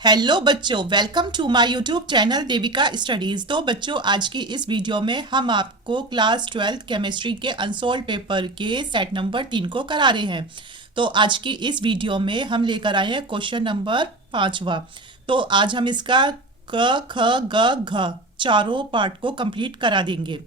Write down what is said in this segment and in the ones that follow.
Hello बच्चों, welcome to my YouTube channel Devika Studies. तो बच्चों, आज की इस वीडियो में हम आपको क्लास 12th केमिस्ट्री के अनसोल्व पेपर के सेट नंबर 3 को करा रहे हैं। तो आज की इस वीडियो में हम लेकर आए हैं क्वेश्चन नंबर 5वां। तो आज हम इसका क ख ग घ चारों पार्ट को कंप्लीट करा देंगे,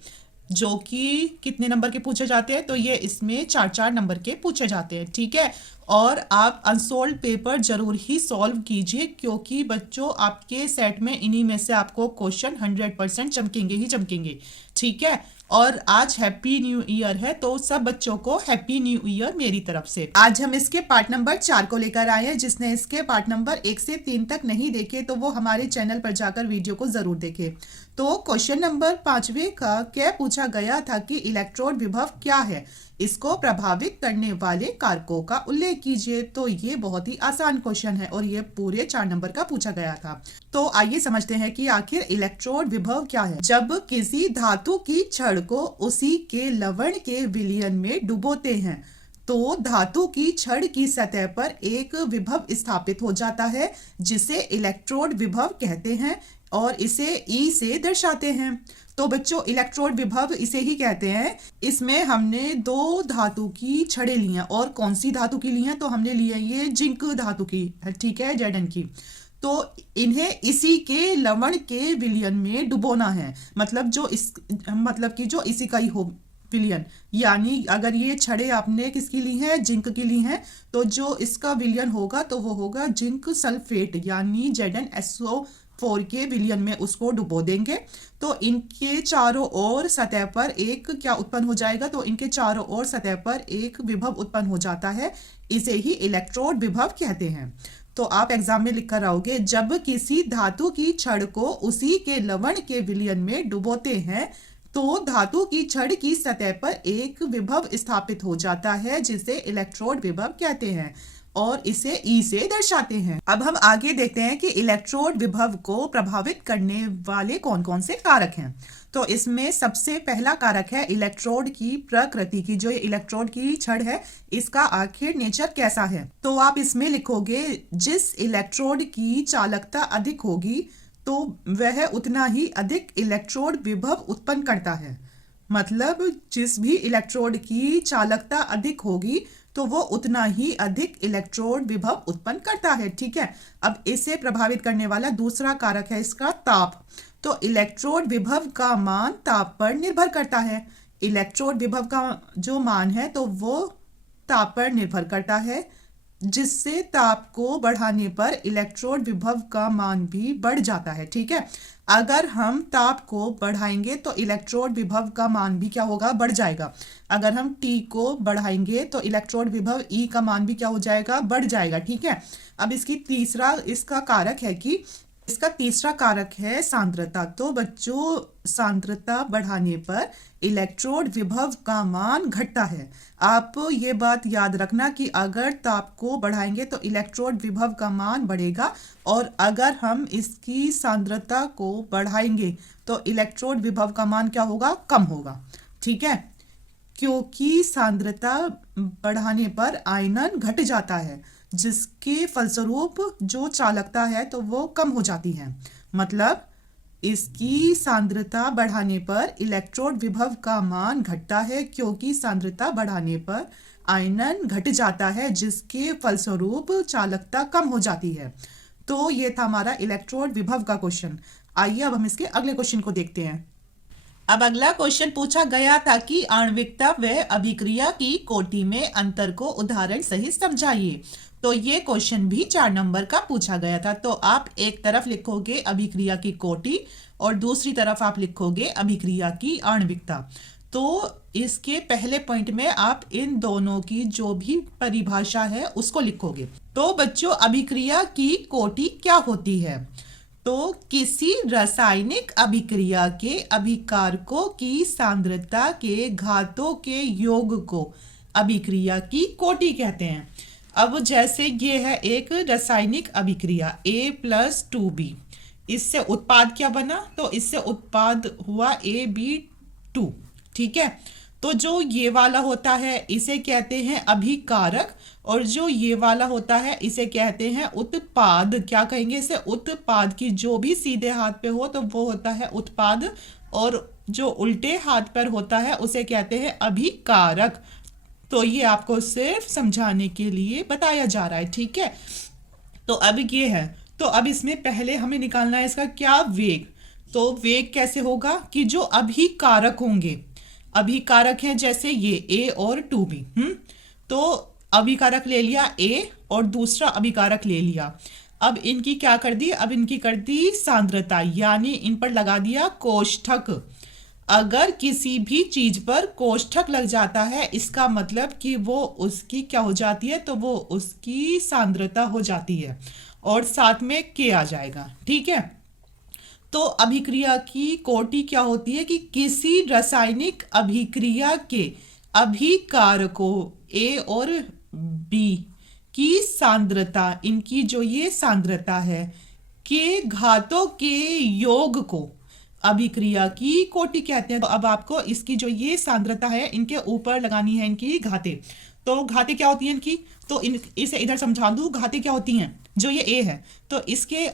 जो कि कितने नंबर के पूछे जाते हैं। तो ये इसमें 4-4 नंबर के पूछे जाते हैं, ठीक है। और आप अनसोल्व पेपर जरूर ही सॉल्व कीजिए, क्योंकि बच्चों आपके सेट में इन्हीं में से आपको क्वेश्चन 100% चमकेंगे ही चमकेंगे, ठीक है। और आज हैप्पी न्यू ईयर है, तो सब बच्चों को हैप्पी न्यू ईयर मेरी तरफ से। आज हम इसके पार्ट नंबर 4 को लेकर आए हैं। जिसने इसके पार्ट नंबर 1 से 3 तक नहीं देखे तो वो हमारे चैनल पर जाकर वीडियो को जरूर देखे। तो क्वेश्चन नंबर 5वें का क्या पूछा गया था कि इलेक्ट्रोड विभव क्या है, इसको प्रभावित करने वाले कारकों का उल्लेख कीजिए। तो ये बहुत ही आसान क्वेश्चन है और ये पूरे 4 नंबर का पूछा गया था। तो आइए समझते हैं कि आखिर इलेक्ट्रोड विभव क्या है। जब किसी धातु की छड़ को उसी के लवण के विलयन में डुबोते हैं तो धातु की छड़ की सतह पर एक विभव स्थापित हो जाता है, जिसे इलेक्ट्रोड विभव कहते हैं और इसे ई से दर्शाते हैं। तो बच्चों, इलेक्ट्रोड विभव इसे ही कहते हैं। इसमें हमने 2 धातु की छड़ें ली हैं। और कौन सी धातु की ली हैं? तो हमने ली है ये जिंक धातु की, ठीक है, Zn की। तो इन्हें इसी के लवण के विलयन में डुबोना है, मतलब कि जो इसी का ही हो विलयन। यानी अगर ये छड़े आपने किसकी ली हैं? जिंक की ली हैं। तो जो इसका विलयन होगा तो वो होगा जिंक सल्फेट, यानी ZnSO4 के विलयन में उसको डुबो देंगे। तो इनके चारों ओर सतह पर एक क्या उत्पन्न हो जाएगा? तो इनके चारों ओर सतह पर एक विभव उत्पन्न हो जाता है। इसे ही इलेक्ट्रोड विभव कहते हैं। तो आप एग्जाम में लिख कर आओगे, जब किसी धातु की छड़ को उसी के लवण के विलयन में डुबोते हैं तो धातु की छड़ की सतह पर एक विभव स्थापित हो जाता है, जिसे इलेक्ट्रोड विभव कहते हैं और इसे ई से दर्शाते हैं। अब हम आगे देखते हैं कि इलेक्ट्रोड विभव को प्रभावित करने वाले कौन कौन से कारक हैं। तो इसमें सबसे पहला कारक है इलेक्ट्रोड की प्रकृति की। जो ये इलेक्ट्रोड की छड़ है, इसका आखिर नेचर कैसा है। तो आप इसमें लिखोगे, जिस इलेक्ट्रोड की चालकता अधिक होगी तो वह उतना ही अधिक इलेक्ट्रोड विभव उत्पन्न करता है। मतलब जिस भी इलेक्ट्रोड की चालकता अधिक होगी तो वो उतना ही अधिक इलेक्ट्रोड विभव उत्पन्न करता है, ठीक है। अब इसे प्रभावित करने वाला दूसरा कारक है इसका ताप। तो इलेक्ट्रोड विभव का मान ताप पर निर्भर करता है। इलेक्ट्रोड विभव का जो मान है तो वो ताप पर निर्भर करता है, जिससे ताप को बढ़ाने पर इलेक्ट्रोड विभव का मान भी बढ़ जाता है, ठीक है। अगर हम ताप को बढ़ाएंगे तो इलेक्ट्रोड विभव का मान भी क्या होगा? बढ़ जाएगा। अगर हम T को बढ़ाएंगे तो इलेक्ट्रोड विभव E का मान भी क्या हो जाएगा? बढ़ जाएगा, ठीक है। अब इसका कारक है कि इसका तीसरा कारक है सांद्रता। तो बच्चों, सांद्रता बढ़ाने पर इलेक्ट्रोड विभव का मान घटता है। आप ये बात याद रखना कि अगर ताप को बढ़ाएंगे तो इलेक्ट्रोड विभव का मान बढ़ेगा, और अगर हम इसकी सांद्रता को बढ़ाएंगे तो इलेक्ट्रोड विभव का मान क्या होगा? कम होगा, ठीक है। क्योंकि सांद्रता बढ़ाने पर आयनन घट जाता है, जिसके फलस्वरूप जो चालकता है तो वो कम हो जाती है। मतलब इसकी सांद्रता बढ़ाने पर इलेक्ट्रोड विभव का मान घटता है, क्योंकि सांद्रता बढ़ाने पर आयनन घट जाता है, जिसके फलस्वरूप चालकता कम हो जाती है। तो ये था हमारा इलेक्ट्रोड विभव का क्वेश्चन। आइए अब हम इसके अगले क्वेश्चन को देखते हैं। अब अगला क्वेश्चन पूछा गया था कि आणविकता व अभिक्रिया की कोटि में अंतर को उदाहरण सहित समझाइए। तो ये क्वेश्चन भी 4 नंबर का पूछा गया था। तो आप एक तरफ लिखोगे अभिक्रिया की कोटि और दूसरी तरफ आप लिखोगे अभिक्रिया की आणविकता। तो इसके पहले पॉइंट में आप इन दोनों की जो भी परिभाषा है उसको लिखोगे। तो बच्चों, अभिक्रिया की कोटि क्या होती है? तो किसी रासायनिक अभिक्रिया के अभिकारकों की सांद्रता के घातों के योग को अभिक्रिया की कोटि कहते हैं। अब जैसे ये है एक रासायनिक अभिक्रिया A+2B, इससे उत्पाद क्या बना? तो इससे उत्पाद हुआ AB2, ठीक है। तो जो ये वाला होता है इसे कहते हैं अभिकारक, और जो ये वाला होता है इसे कहते हैं उत्पाद। क्या कहेंगे इसे? उत्पाद। की जो भी सीधे हाथ पे हो तो वो होता है उत्पाद, और जो उल्टे हाथ पर होता है उसे कहते हैं अभिकारक। तो ये आपको सिर्फ समझाने के लिए बताया जा रहा है, ठीक है। तो अब ये है, तो अब इसमें पहले हमें निकालना है इसका क्या? वेग। तो वेग कैसे होगा? कि जो अभिकारक होंगे, अभिकारक हैं जैसे ये ए और टू बी, तो अभिकारक ले लिया ए और दूसरा अभिकारक ले लिया। अब इनकी क्या कर दी? अब इनकी कर दी सांद्रता, यानी इन पर लगा दिया कोष्ठक। अगर किसी भी चीज पर कोष्ठक लग जाता है इसका मतलब कि वो उसकी क्या हो जाती है? तो वो उसकी सांद्रता हो जाती है, और साथ में के आ जाएगा, ठीक है। तो अभिक्रिया की कोटि क्या होती है? कि किसी रासायनिक अभिक्रिया के अभिकारकों ए और बी की सांद्रता, इनकी जो ये सांद्रता है के घातों के योग को अभिक्रिया की कोटि कहते हैं। तो अब आपको इसकी जो ये सांद्रता है इनके ऊपर लगानी है इनकी घातें। तो घातें क्या होती हैं इनकी? तो इसे इधर समझा दूं, घातें क्या होती हैं? जो ये ए है तो इसके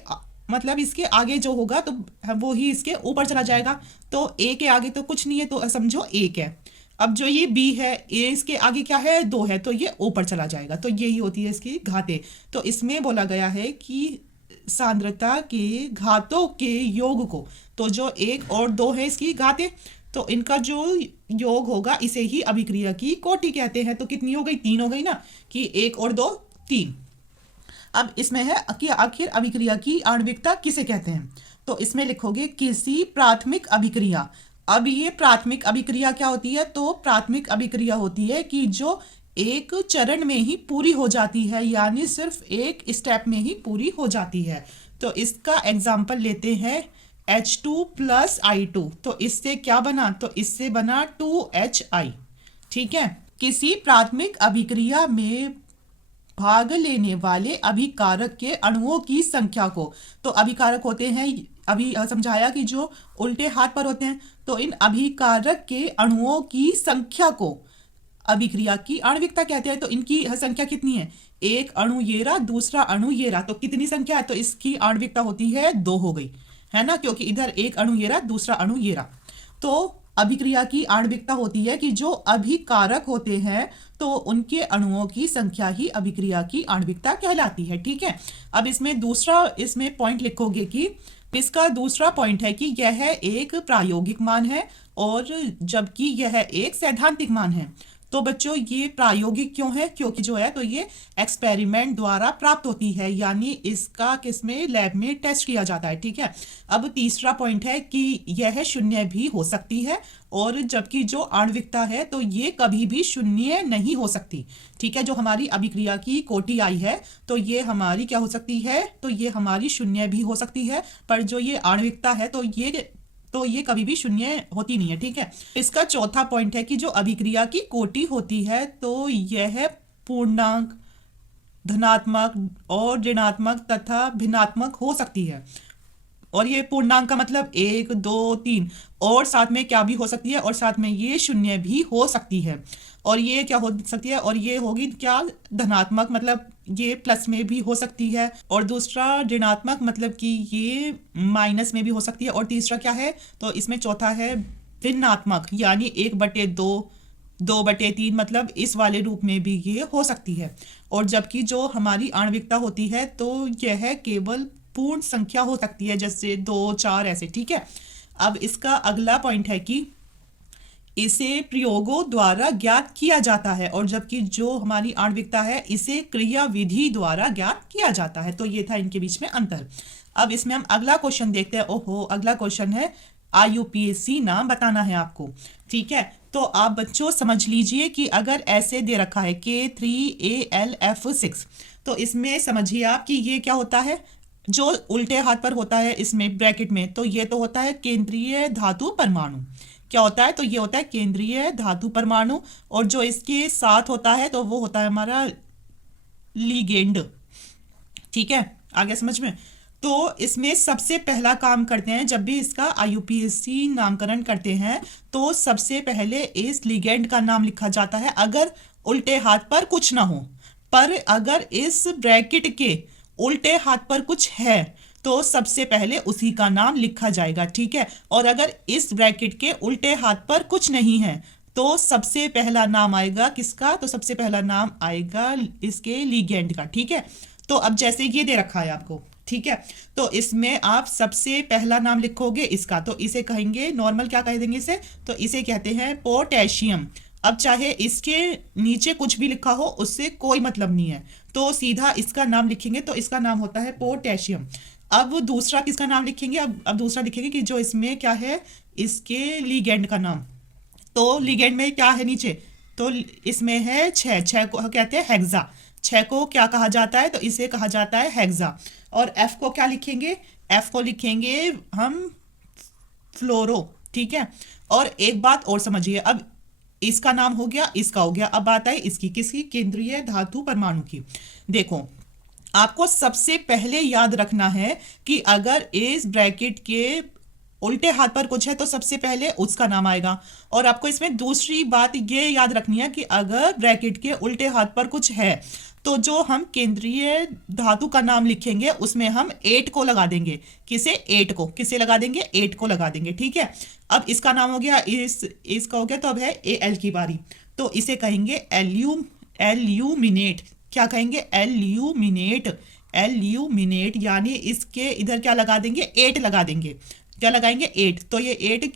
मतलब इसके आगे जो होगा तो वो ही इसके ऊपर चला जाएगा। तो ए के आगे तो कुछ नहीं है, तो समझो एक है। अब जो ये बी है, ए इसके आगे क्या है? दो है, तो ये ऊपर चला जाएगा। तो यही होती है इसकी घातें। तो इसमें बोला गया है कि सांद्रता के घातों के योग को, तो जो एक और दो है इसकी घातें, तो इनका जो योग होगा इसे ही अभिक्रिया की कोटि कहते हैं। तो कितनी हो गई? तीन हो गई ना, कि एक और दो तीन। अब इसमें है कि आखिर अभिक्रिया की आणविकता किसे कहते हैं? तो इसमें लिखोगे किसी प्राथमिक अभिक्रिया। अब ये प्राथमिक अभिक्रिया क्या होती है? तो प्राथमिक अभिक्रिया होती है कि जो एक चरण में ही पूरी हो जाती है, यानी सिर्फ एक स्टेप में ही पूरी हो जाती है। तो इसका एग्जाम्पल लेते हैं H2 प्लस I2। तो इससे क्या बना? तो इससे बना 2HI, ठीक है। किसी प्राथमिक अभिक्रिया में भाग लेने वाले अभिकारक के अणुओं की संख्या को, तो अभिकारक होते हैं, अभी समझाया कि जो उल्टे हाथ पर होते हैं, तो इन अभिकारक के अणुओं की संख्या को अभिक्रिया की आणविकता कहते हैं। तो इनकी संख्या कितनी है? एक अणु ये रहा, दूसरा अणु ये रहा, तो कितनी संख्या है? तो इसकी आणविकता होती है 2 हो गई, है ना, क्योंकि इधर एक अणु ये रहा, दूसरा अणु ये रहा। तो अभिक्रिया की आणविकता होती है कि जो अभिकारक होते हैं तो उनके अणुओं की संख्या ही अभिक्रिया की आणविकता कहलाती है, ठीक है। अब इसमें दूसरा इसमें पॉइंट लिखोगे कि इसका दूसरा पॉइंट है कि यह एक प्रायोगिक मान है और जबकि यह एक सैद्धांतिक मान है। तो बच्चों ये प्रायोगिक क्यों है? क्योंकि जो है तो ये एक्सपेरिमेंट द्वारा प्राप्त होती है, यानी इसका किसमें? लैब में टेस्ट किया जाता है, ठीक है। अब तीसरा पॉइंट है कि यह शून्य भी हो सकती है, और जबकि जो आणविकता है तो ये कभी भी शून्य नहीं हो सकती, ठीक है। जो हमारी अभिक्रिया की कोटि आई है तो ये हमारी क्या हो सकती है? तो ये हमारी शून्य भी हो सकती है, पर जो ये आणविकता है तो ये कभी भी शून्य होती नहीं है, ठीक है। इसका चौथा पॉइंट है कि जो अभिक्रिया की कोटि होती है तो यह पूर्णांक, धनात्मक और ऋणात्मक तथा भिन्नात्मक हो सकती है। और ये पूर्णांक का मतलब 1 2 3, और साथ में क्या भी हो सकती है? और साथ में ये शून्य भी हो सकती है। और ये क्या हो सकती है? और ये होगी क्या? धनात्मक, मतलब ये प्लस में भी हो सकती है, और दूसरा ऋणात्मक मतलब कि ये माइनस में भी हो सकती है, और तीसरा क्या है? तो इसमें चौथा है भिन्नात्मक, यानी 1/2 2/3, मतलब इस वाले रूप में भी ये हो सकती है। और जबकि जो हमारी आणविकता होती है तो यह केवल पूर्ण संख्या हो सकती है, जैसे 2 4 ऐसे, ठीक है। अब इसका अगला पॉइंट है कि इसे प्रयोगों द्वारा ज्ञात किया जाता है, और जबकि जो हमारी आणविकता है इसे क्रिया विधि द्वारा ज्ञात किया जाता है। तो ये था इनके बीच में अंतर। अब इसमें हम अगला क्वेश्चन देखते हैं। ओहो, अगला क्वेश्चन है IUPAC नाम बताना है आपको, ठीक है। तो आप बच्चों समझ लीजिए कि अगर ऐसे दे रखा है K3AlF6, तो इसमें समझिए आप कि ये क्या होता है? जो उल्टे हाथ पर होता है इसमें ब्रैकेट में, तो ये तो होता है केंद्रीय धातु परमाणु। क्या होता है? तो ये होता है केंद्रीय धातु परमाणु, और जो इसके साथ होता है तो वो होता है हमारा लिगेंड, ठीक है। आगे समझ में? तो इसमें सबसे पहला काम करते हैं, जब भी इसका आईयूपीएसी नामकरण करते हैं तो सबसे पहले इस लिगेंड का नाम लिखा जाता है अगर उल्टे हाथ पर कुछ ना हो। पर अगर इस ब्रैकेट के उल्टे हाथ पर कुछ है तो सबसे पहले उसी का नाम लिखा जाएगा, ठीक है। और अगर इस ब्रैकेट के उल्टे हाथ पर कुछ नहीं है तो सबसे पहला नाम आएगा किसका, तो सबसे पहला नाम आएगा इसके लिगेंड का, ठीक है। तो अब जैसे ये दे रखा है आपको, ठीक है, तो इसमें आप सबसे पहला नाम लिखोगे इसका, तो इसे कहेंगे नॉर्मल, क्या कह देंगे इसे, तो इसे कहते हैं पोटेशियम। अब चाहे इसके नीचे कुछ भी लिखा हो उससे कोई मतलब नहीं है, तो सीधा इसका नाम लिखेंगे तो इसका नाम होता है पोटेशियम। अब दूसरा किसका नाम लिखेंगे, अब दूसरा लिखेंगे कि जो इसमें क्या है, इसके लिगेंड का नाम। तो लिगेंड में क्या है नीचे, तो इसमें है छह, छह को कहते हैं हेक्सा। छह को क्या कहा जाता है, तो इसे कहा जाता है हेक्सा। और एफ को क्या लिखेंगे, एफ को लिखेंगे हम फ्लोरो, ठीक है। और एक बात और समझिए, अब इसका नाम हो गया, इसका हो गया, अब बात आई इसकी, किसकी, केंद्रीय धातु परमाणु की। देखो आपको सबसे पहले याद रखना है कि अगर इस ब्रैकेट के उल्टे हाथ पर कुछ है तो सबसे पहले उसका नाम आएगा। और आपको इसमें दूसरी बात ये याद रखनी है कि अगर ब्रैकेट के उल्टे हाथ पर कुछ है तो जो हम केंद्रीय धातु का नाम लिखेंगे उसमें हम 8 को लगा देंगे, किसे, 8 को, किसे लगा देंगे, 8 को लगा देंगे, ठीक है। अब इसका नाम हो गया, इसका हो गया, तो अब है एल की बारी, तो इसे कहेंगे एल्यूमिनेट। क्या कहेंगे, एल्यूमिनेट, एल्यूमिनेट, यानी इसके इधर क्या लगा देंगे, 8 लगा देंगे, क्या लगाएंगे, 8। तो ये 8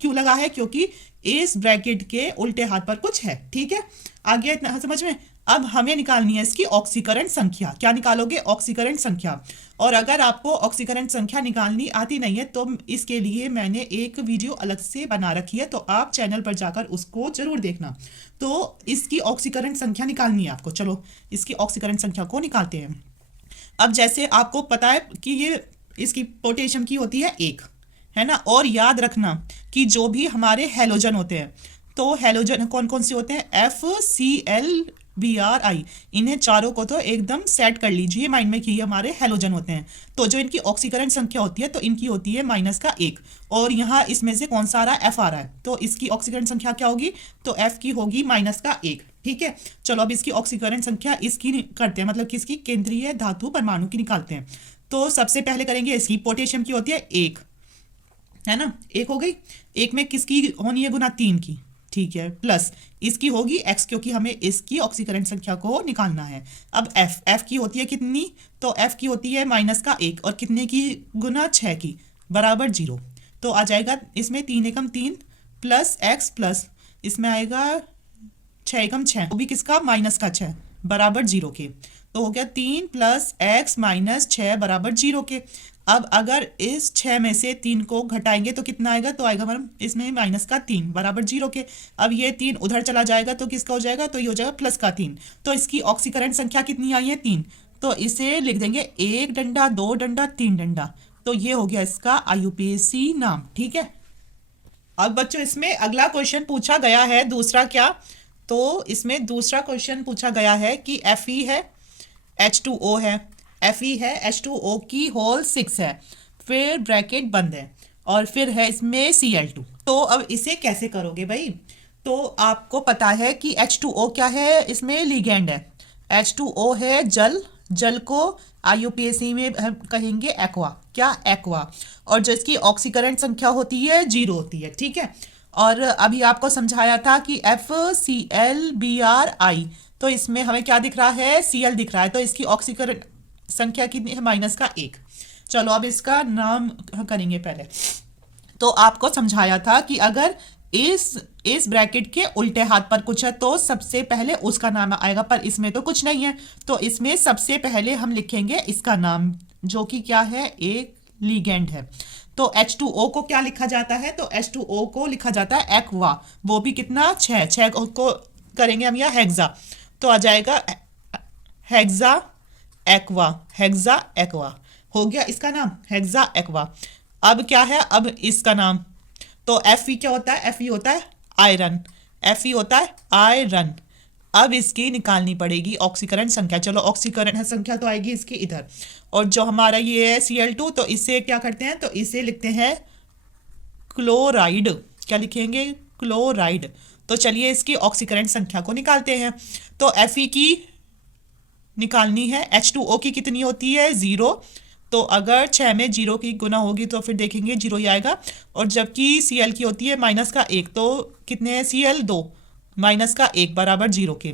क्यों लगा है, क्योंकि इस ब्रैकेट के उल्टे हाथ पर कुछ है, ठीक है। आगे इतना समझ में। अब हमें निकालनी है इसकी ऑक्सीकरण संख्या। क्या निकालोगे, ऑक्सीकरण संख्या। और अगर आपको ऑक्सीकरण संख्या निकालनी आती नहीं है तो इसके लिए मैंने एक वीडियो अलग से बना रखी है, तो आप चैनल पर जाकर उसको जरूर देखना। तो इसकी ऑक्सीकरण संख्या निकालनी है आपको। चलो इसकी ऑक्सीकरण संख्या को निकालते हैं। अब जैसे आपको पता है कि ये इसकी पोटेशियम की होती है 1, है ना। और याद रखना कि जो भी हमारे हैलोजन होते हैं, तो हैलोजन कौन कौन से होते हैं, FCl Bri, इन्हें चारों को तो एकदम सेट कर लीजिए माइंड में कि ये हमारे हैलोजन होते हैं। तो जो इनकी ऑक्सीकरण संख्या होती है तो इनकी होती है -1, और यहाँ इसमें से कौन सा आ रहा है, F आ रहा है, तो इसकी ऑक्सीकरण संख्या क्या होगी, तो F की होगी -1, ठीक है। चलो अब इसकी ऑक्सीकरण संख्या इसकी करते हैं, मतलब कि इसकी केंद्रीय धातु परमाणु की निकालते हैं। तो सबसे पहले करेंगे इसकी, पोटेशियम की होती है 1, है ना, 1 हो गई। 1 में किसकी होनी है, गुना 3 की, ठीक है, प्लस इसकी होगी x, क्योंकि हमें इसकी ऑक्सीकरण संख्या को निकालना है। अब f की होती है कितनी, तो f की होती है -1, और कितने की, गुना 6 की, बराबर 0। तो आ जाएगा इसमें 3 एकम 3 प्लस x प्लस इसमें आएगा 6 एकम 6, वो भी किसका, -6, बराबर 0 के। तो हो गया 3 प्लस x माइनस 6 बराबर 0 के। अब अगर इस 6 में से 3 को घटाएंगे तो कितना आएगा, तो आएगा हमारा इसमें -3 बराबर 0 के। अब ये 3 उधर चला जाएगा तो किसका हो जाएगा, तो ये हो जाएगा +3। तो इसकी ऑक्सीकरण संख्या कितनी आई है, 3। तो इसे लिख देंगे 1 डंडा 2 डंडा 3 डंडा। तो ये हो गया इसका आईयूपीएसी नाम, ठीक है। अब बच्चों इसमें अगला क्वेश्चन पूछा गया है, दूसरा क्या, तो इसमें दूसरा क्वेश्चन पूछा गया है कि Fe है, H2O है, Fe है, H2O की होल 6 है, फिर ब्रैकेट बंद है, और फिर है इसमें Cl2। तो अब इसे कैसे करोगे भाई, तो आपको पता है कि H2O क्या है, इसमें लिगेंड है, H2O है जल, जल को आईयूपीएसी में हम कहेंगे एक्वा, क्या, एक्वा। और जो इसकी ऑक्सीकरण संख्या होती है 0 होती है, ठीक है। और अभी आपको समझाया था कि FCl Bri, तो इसमें हमें क्या दिख रहा है, Cl दिख रहा है, तो इसकी ऑक्सीकरण संख्या कितनी है, -1। चलो अब इसका नाम करेंगे पहले। तो आपको समझाया था कि अगर इस ब्रैकेट के उल्टे हाथ पर कुछ है तो सबसे पहले उसका नाम आएगा, पर इसमें तो कुछ नहीं है, तो इसमें सबसे पहले हम लिखेंगे इसका नाम, जो कि क्या है, एक लिगेंड है। तो H2O को क्या लिखा जाता है, तो H2O को लिखा जाता है एक्वा, वो भी कितना, 6 को करेंगे हम या हेक्सा, तो आ जाएगा हेक्सा एक्वा, हेक्सा एक्वा हो गया इसका नाम, हेक्सा एक्वा। अब क्या है, अब इसका नाम, तो Fe क्या होता है, Fe होता है आयरन, Fe होता है आयरन, अब इसकी निकालनी पड़ेगी ऑक्सीकरण संख्या। चलो ऑक्सीकरण संख्या तो आएगी इसकी इधर, और जो हमारा ये है Cl2, तो इसे क्या करते हैं, तो इसे लिखते हैं क्लोराइड। क्या लिखेंगे, क्लोराइड। तो चलिए इसकी ऑक्सीकरण संख्या को निकालते हैं। तो Fe की निकालनी है, H2O की कितनी होती है, 0। तो अगर 6 में 0 की गुना होगी तो फिर देखेंगे 0 ही आएगा। और जबकि Cl की होती है -1, तो कितने हैं Cl2, -1 बराबर 0 के।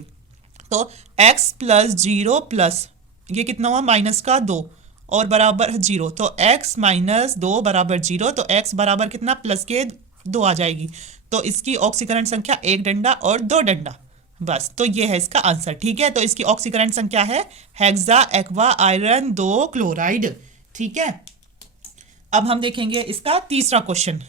तो x + 0 प्लस ये कितना हुआ, -2 और बराबर 0। तो x - 2 बराबर 0। तो x बराबर कितना, प्लस के 2 आ जाएगी। तो इसकी ऑक्सीकरण संख्या 1 डंडा और 2 डंडा, बस। तो ये है इसका आंसर। ठीक है, तो इसकी ऑक्सीकरण संख्या है हेक्सा एक्वा आयरन 2 क्लोराइड। ठीक है, अब हम देखेंगे इसका तीसरा क्वेश्चन।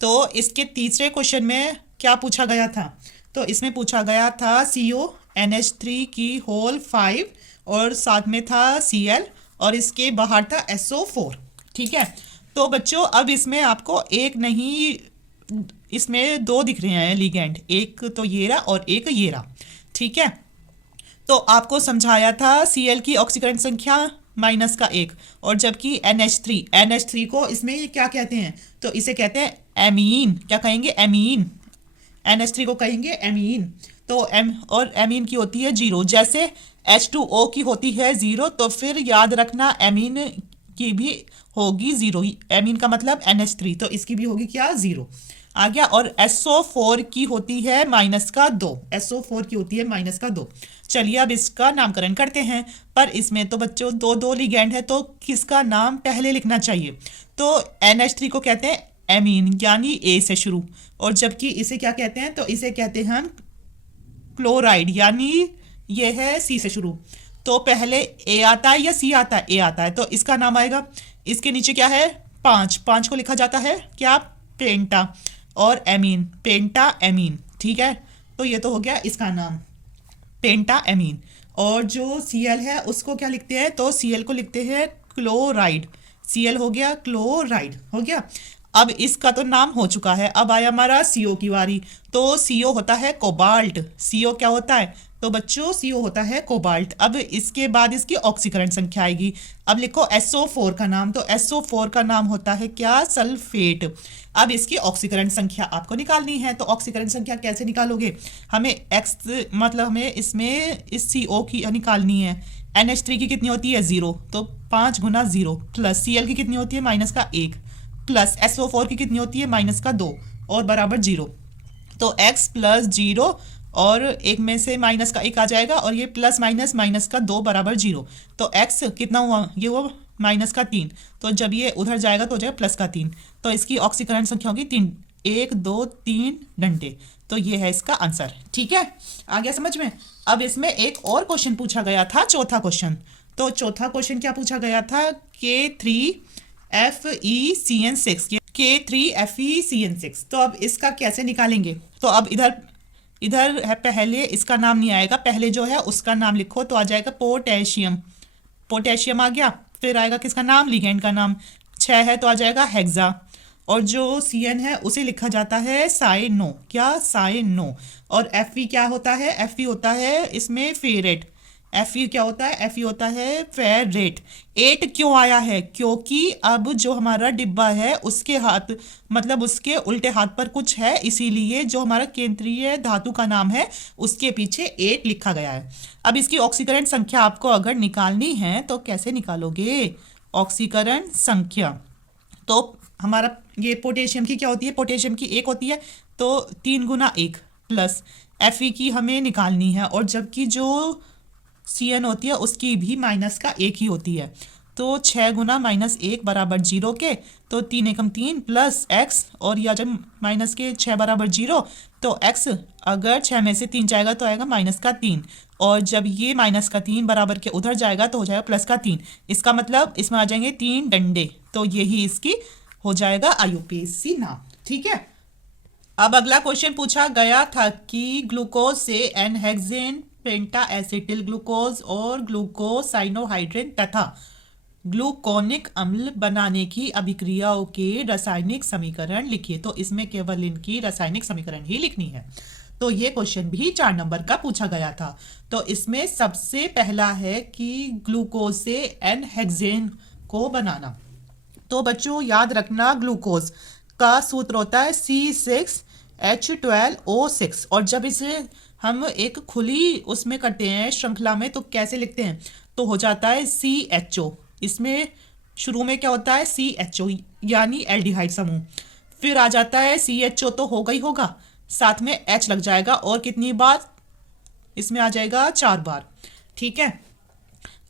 तो इसके तीसरे क्वेश्चन में क्या पूछा गया था, तो इसमें पूछा गया था CONH3 की होल 5 और साथ में था Cl और इसके बाहर था SO4। ठीक है, तो बच्चों अब इसमें आपको एक नहीं, इसमें 2 दिख रहे हैं लिगेंड, एक तो ये रहा और एक ये रहा। ठीक है, तो आपको समझाया था Cl की ऑक्सीकरण संख्या -1, और जबकि NH3 को इसमें ये क्या कहते हैं, तो इसे कहते हैं एमीन। क्या कहेंगे, एमीन। NH3 को कहेंगे एमीन। तो और एमीन की होती है 0। जैसे H2O की होती है 0, तो फिर याद रखना एमीन की भी होगी 0। एमीन का मतलब NH3, तो इसकी भी होगी क्या, 0 आ गया। और SO4 की होती है -2। SO4 की होती है -2। चलिए अब इसका नामकरण करते हैं, पर इसमें तो बच्चों 2 लिगेंड है, तो किसका नाम पहले लिखना चाहिए। तो NH3 को कहते हैं एमीन, यानी A से शुरू, और जबकि इसे क्या कहते हैं, तो इसे कहते हैं हम क्लोराइड, यानी ये है C से शुरू। तो पहले A आता है या C आता है, A आता है, तो इसका नाम आएगा। इसके नीचे क्या है, 5 को लिखा जाता है क्या, पेंटा, और एमीन, पेंटा एमीन। ठीक है, तो ये तो हो गया इसका नाम, पेंटा एमीन। और जो Cl है उसको क्या लिखते हैं, तो Cl को लिखते हैं क्लोराइड। Cl हो गया क्लोराइड, हो गया। अब इसका तो नाम हो चुका है, अब आया हमारा CO की बारी। तो CO होता है कोबाल्ट। CO क्या होता है, तो बच्चों CO होता है कोबाल्ट। अब इसके बाद इसकी ऑक्सीकरण संख्या आएगी। अब लिखो SO4 का नाम, तो SO4 का नाम होता है क्या, सल्फेट। अब इसकी ऑक्सीकरण संख्या आपको निकालनी है, तो ऑक्सीकरण संख्या कैसे निकालोगे, हमें x मतलब हमें इसमें इस CO की निकालनी है। NH3 की कितनी होती है, 0, तो 5 गुना 0, प्लस Cl की कितनी होती है, -1, प्लस SO4 की कितनी होती है, -2 और बराबर 0। तो x + 0 और एक में से -1 आ जाएगा, और ये प्लस -2 बराबर 0। तो x कितना हुआ, ये हुआ -3। तो जब ये उधर जाएगा तो हो जाएगा +3। तो इसकी ऑक्सीकरण संख्या होगी 3, 1 2 3 डंडे। तो ये है इसका आंसर। ठीक है, आ गया समझ में। अब इसमें एक और क्वेश्चन पूछा गया था, चौथा क्वेश्चन। तो चौथा क्वेश्चन क्या पूछा गया था, K3FeCN6, K3FeCN6। तो अब इसका कैसे निकालेंगे, तो अब इधर है, पहले इसका नाम नहीं आएगा, पहले जो है उसका नाम लिखो, तो आ जाएगा पोटेशियम। पोटेशियम आ गया, फिर आएगा किसका नाम, लिगेंड का नाम। 6 है तो आ जाएगा हेक्सा, और जो CN है उसे लिखा जाता है साइनो। क्या, साइनो। और Fe क्या होता है, Fe होता है इसमें फेरेट। Fe क्या होता है, Fe होता है फेरेट। 8 क्यों आया है, क्योंकि अब जो हमारा डिब्बा है उसके हाथ मतलब उसके उल्टे हाथ पर कुछ है, इसीलिए जो हमारा केंद्रीय धातु का नाम है उसके पीछे 8 लिखा गया है। अब इसकी ऑक्सीकरण संख्या आपको अगर निकालनी है तो कैसे निकालोगे, ऑक्सीकरण संख्या। तो हमारा ये पोटेशियम की क्या होती है, पोटेशियम की 1 होती है, तो 3 गुना 1 प्लस Fe की हमें निकालनी है, और जबकि जो CN होती है उसकी भी -1 ही होती है। तो 6 गुना -1 बराबर 0 के, तो 3 एकम 3 प्लस x, और या जब माइनस के 6 बराबर 0, तो x अगर 6 में से 3 जाएगा तो आएगा -3, और जब ये -3 बराबर के उधर जाएगा तो हो जाएगा +3। इसका मतलब इसमें आ जाएंगे 3 डंडे, तो यही इसकी हो जाएगा IUPAC नाम। ठीक है, अब अगला क्वेश्चन पूछा गया था कि ग्लूकोज से एनहेक्सेन पेंटा एसिटिल ग्लूकोज और ग्लूकोसाइनोहाइड्रेन तथा ग्लूकोनिक अम्ल बनाने की अभिक्रियाओं के रासायनिक समीकरण लिखिए। तो इसमें केवल इनकी रासायनिक समीकरण ही लिखनी है। तो ये क्वेश्चन भी 4 नंबर का पूछा गया था। तो इसमें सबसे पहला है कि ग्लूकोज से एन हेक्सेन को बनाना। तो बच्चों याद रखना, ग्लूकोज का सूत्र होता है C6H12O6। और जब इसे हम एक खुली उसमें करते हैं श्रृंखला में, तो कैसे लिखते हैं? तो हो जाता है CHO। इसमें शुरू में क्या होता है? CHO यानी एल्डिहाइड समूह। फिर आ जाता है CHO, तो होगा ही होगा, साथ में H लग जाएगा, और कितनी बार? इसमें आ जाएगा 4 बार। ठीक है।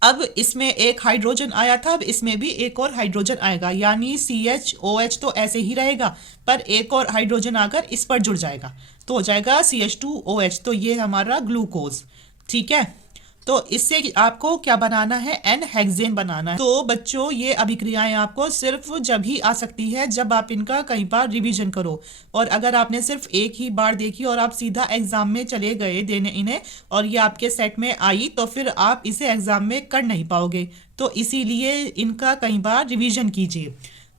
अब इसमें एक हाइड्रोजन आया था, अब इसमें भी एक और हाइड्रोजन आएगा, यानी CHOH तो ऐसे ही रहेगा, पर एक और हाइड्रोजन आकर इस पर जुड़ जाएगा, तो हो जाएगा CH2OH। तो ये हमारा ग्लूकोज। ठीक है। तो इससे आपको क्या बनाना है? एन हेक्सेन बनाना है। तो बच्चों ये अभिक्रियाएं आपको सिर्फ जब ही आ सकती है जब आप इनका कई बार रिवीजन करो। और अगर आपने सिर्फ एक ही बार देखी और आप सीधा एग्जाम में चले गए देने इन्हें, और ये आपके सेट में आई, तो फिर आप इसे एग्जाम में कर नहीं पाओगे। तो इसीलिए इनका कई बार रिवीजन कीजिए।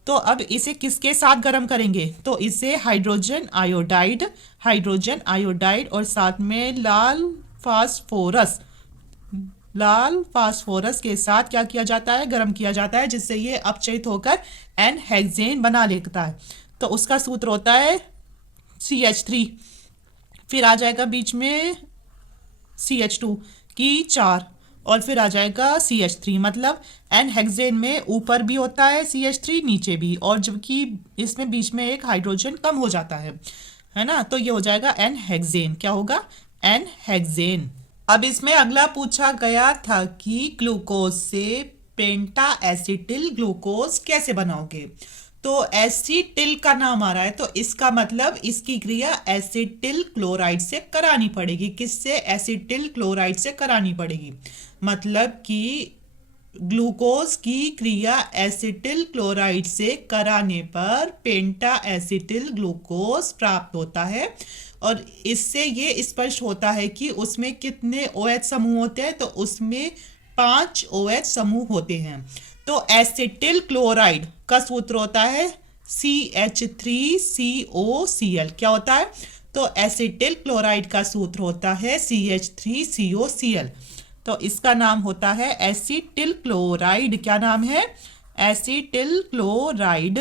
तो अब इसे किसके साथ गर्म करेंगे? तो इसे हाइड्रोजन आयोडाइड और साथ में लाल फास्फोरस के साथ क्या किया जाता है? गर्म किया जाता है, जिससे ये अपचयित होकर एन हेक्सेन बना लेता है। तो उसका सूत्र होता है CH3। फिर आ जाएगा बीच में CH2 की 4, और फिर आ जाएगा CH3। मतलब एन हेक्सेन में ऊपर भी होता है CH3, नीचे भी, और जबकि इसमें बीच में एक हाइड्रोजन कम हो जाता है ना। तो ये हो जाएगा एन हेक्सेन। क्या होगा? N hexane. अब इसमें अगला पूछा गया था कि ग्लूकोज से पेंटा एसिटिल ग्लूकोज कैसे बनाओगे? तो एसिटिल का नाम आ रहा है, तो इसका मतलब इसकी क्रिया एसिटिल क्लोराइड से करानी पड़ेगी। किससे? एसिटिल क्लोराइड से करानी पड़ेगी। मतलब कि ग्लूकोज की क्रिया एसिटिल क्लोराइड से कराने पर पेंटा एसिटिल ग्लूकोज प्राप्त होता है। और इससे ये स्पष्ट होता है कि उसमें कितने OH समूह होते हैं? तो उसमें 5 OH समूह होते हैं। तो एसिटिल क्लोराइड का सूत्र होता है CH3COCl। क्या होता है? तो एसिटिल क्लोराइड का सूत्र होता है CH3COCl। तो इसका नाम होता है एसिटिल क्लोराइड। क्या नाम है? Acetyl chloride.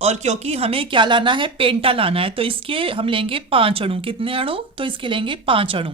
और क्योंकि हमें क्या लाना है? पेंटा लाना है, तो इसके हम लेंगे 5 अणु। कितने अणु? तो इसके लेंगे 5 अणु,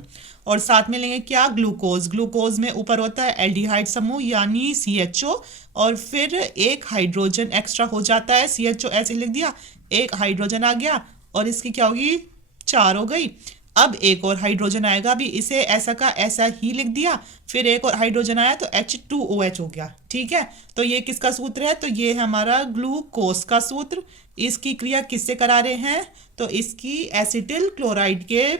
और साथ में लेंगे क्या? ग्लूकोज में ऊपर होता है एल्डिहाइड समूह यानी CHO, और फिर एक हाइड्रोजन एक्स्ट्रा हो जाता है, CHO ऐसे लिख दिया, एक हाइड्रोजन आ गया, और इसकी क्या होगी? 4 हो गई। अब एक और हाइड्रोजन आएगा, भी इसे ऐसा का ऐसा ही लिख दिया, फिर एक और हाइड्रोजन आया तो H2OH हो गया। ठीक है। तो ये किसका सूत्र है? तो ये है हमारा ग्लूकोज का सूत्र। इसकी क्रिया किससे करा रहे हैं? तो इसकी एसिटिल क्लोराइड के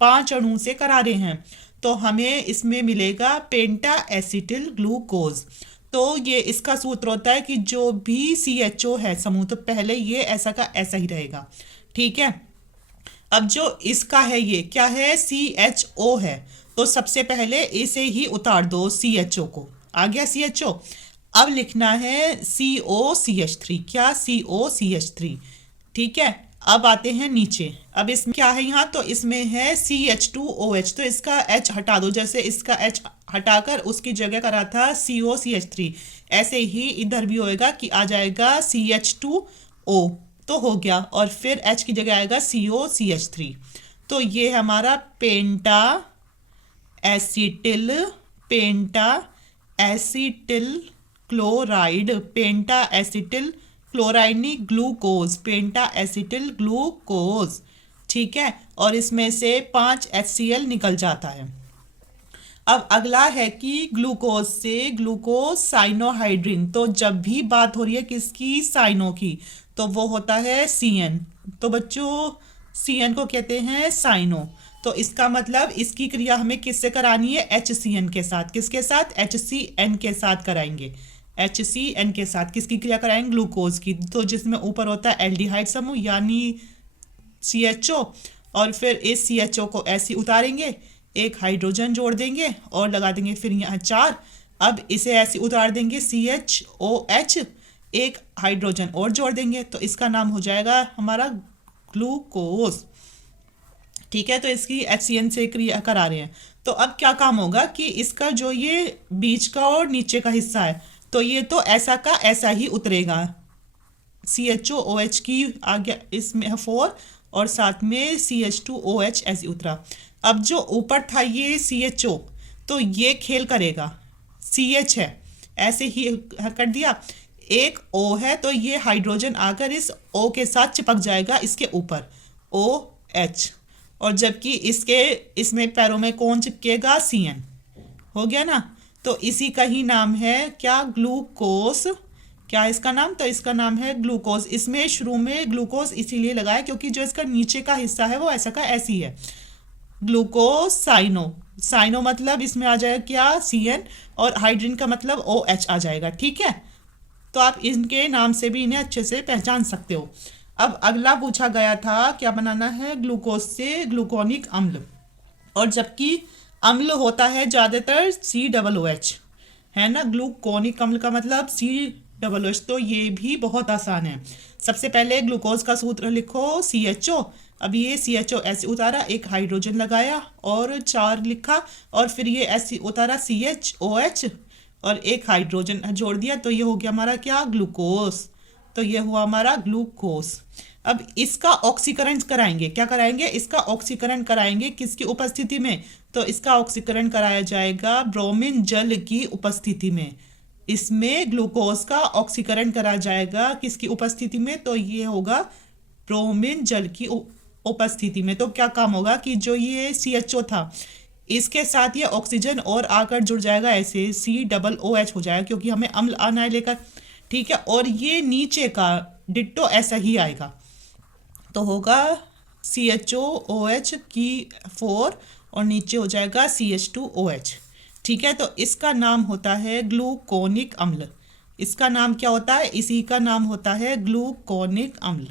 5 अणु से करा रहे हैं। तो हमें इसमें मिलेगा पेंटा एसिटिल ग्लूकोज। तो ये इसका सूत्र होता है कि जो भी CHO है समूह, तो पहले ये ऐसा का ऐसा ही रहेगा। ठीक है। अब जो इसका है, ये क्या है? CHO है, तो सबसे पहले इसे ही उतार दो, CHO को। आ गया CHO। अब लिखना है COCH3। क्या? COCH3। ठीक है। अब आते हैं नीचे। अब इसमें क्या है? यहाँ तो इसमें है CH2OH, तो इसका H हटा दो। जैसे इसका H हटाकर उसकी जगह करा था COCH3, ऐसे ही इधर भी होएगा कि आ जाएगा CH2O, तो हो गया, और फिर H की जगह आएगा COCH3। तो ये हमारा पेंटा एसिटिल क्लोराइड, पेंटा एसिटिल क्लोराइड नहीं, ग्लूकोज, पेंटा एसिटिल ग्लूकोज। ठीक है। और इसमें से 5 HCl निकल जाता है। अब अगला है कि ग्लूकोज से ग्लूकोज साइनोहाइड्रिन। तो जब भी बात हो रही है किसकी? साइनो की, तो वो होता है CN। तो बच्चों CN को कहते हैं साइनो। तो इसका मतलब इसकी क्रिया हमें किससे करानी है? HCN के साथ। किसके साथ? HCN के साथ कराएंगे। HCN के साथ किसकी क्रिया कराएंगे? ग्लूकोज की। तो जिसमें ऊपर होता है एल्डिहाइड समूह यानी CHO, और फिर इस CHO को ऐसे उतारेंगे, एक हाइड्रोजन जोड़ देंगे और लगा देंगे फिर यहाँ 4। अब इसे ऐसे उतार देंगे CHOH, एक हाइड्रोजन और जोड़ देंगे, तो इसका नाम हो जाएगा हमारा ग्लूकोज। ठीक है, तो इसकी HCN से क्रिया करा रहे हैं। तो अब क्या काम होगा कि इसका जो ये बीच का और नीचे का हिस्सा है, तो ये तो ऐसा का ऐसा ही उतरेगा। CHOOH की आ गया इसमें 4 और साथ में CH2OH ऐसे उतरा। अब जो ऊपर था ये CHO, तो ये खेल करेगा, CH है ऐसे ही कर दिया, एक O है तो ये हाइड्रोजन आकर इस O के साथ चिपक जाएगा इसके ऊपर, OH। और जबकि इसके इसमें पैरों में कौन चिपकेगा, CN। हो गया ना। तो इसी का ही नाम है क्या, ग्लूकोस। क्या इसका नाम, तो इसका नाम है ग्लूकोज। इसमें शुरू में ग्लूकोज इसीलिए लगाया क्योंकि जो इसका नीचे का हिस्सा है वो ऐसा का ऐसी है, ग्लूकोज साइनो। साइनो मतलब इसमें आ जाएगा क्या, CN, और हाइड्रोजन का मतलब OH आ जाएगा। ठीक है, तो आप इनके नाम से भी इन्हें अच्छे से पहचान सकते हो। अब अगला पूछा गया था क्या बनाना है, ग्लूकोज से ग्लूकोनिक अम्ल। और जबकि अम्ल होता है ज़्यादातर COOH, है ना। ग्लूकोनिक अम्ल का मतलब COOH, तो ये भी बहुत आसान है। सबसे पहले ग्लूकोज का सूत्र लिखो, CHO। अब ये CHO ऐसे उतारा, एक हाइड्रोजन लगाया और 4 लिखा, और फिर ये ऐसे उतारा CHOH और एक हाइड्रोजन जोड़ दिया, तो ये हो गया हमारा क्या, ग्लूकोज। तो ये हुआ हमारा ग्लूकोज। अब इसका ऑक्सीकरण कराएंगे, क्या कराएंगे, इसका ऑक्सीकरण कराएंगे किसकी उपस्थिति में, तो इसका ऑक्सीकरण कराया जाएगा ब्रोमीन जल की उपस्थिति में। इसमें ग्लूकोज का ऑक्सीकरण करा जाएगा किसकी उपस्थिति में, तो ये होगा ब्रोमीन जल की उपस्थिति में। तो क्या काम होगा कि जो ये CHO था इसके साथ ये ऑक्सीजन और आकर जुड़ जाएगा, ऐसे COOH हो जाएगा क्योंकि हमें अम्ल आना है लेकर। ठीक है, और ये नीचे का डिट्टो ऐसा ही आएगा, तो होगा CHOOH की 4 और नीचे हो जाएगा CH2OH। ठीक है, तो इसका नाम होता है ग्लूकोनिक अम्ल। इसका नाम क्या होता है, इसी का नाम होता है ग्लूकोनिक अम्ल।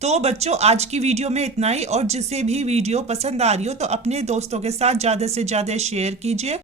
तो बच्चों आज की वीडियो में इतना ही, और जिसे भी वीडियो पसंद आ रही हो तो अपने दोस्तों के साथ ज़्यादा से ज़्यादा शेयर कीजिए